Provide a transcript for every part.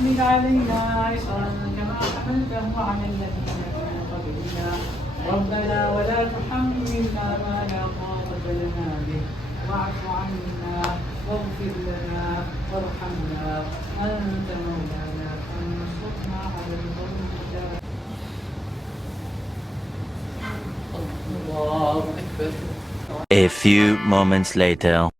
تحمل علينا إصرا كما حملته على الذين من قبلنا ربنا ولا تحملنا ما لا طاقة لنا به واعف عنا واغفر لنا وارحمنا أنت مولانا فانصرنا على القوم الكافرين. الله أكبر. A few moments later.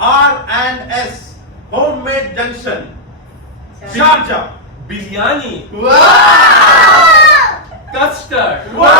R&S Homemade Junction, Sharjah. Biryani. Wow! Custard. Wow!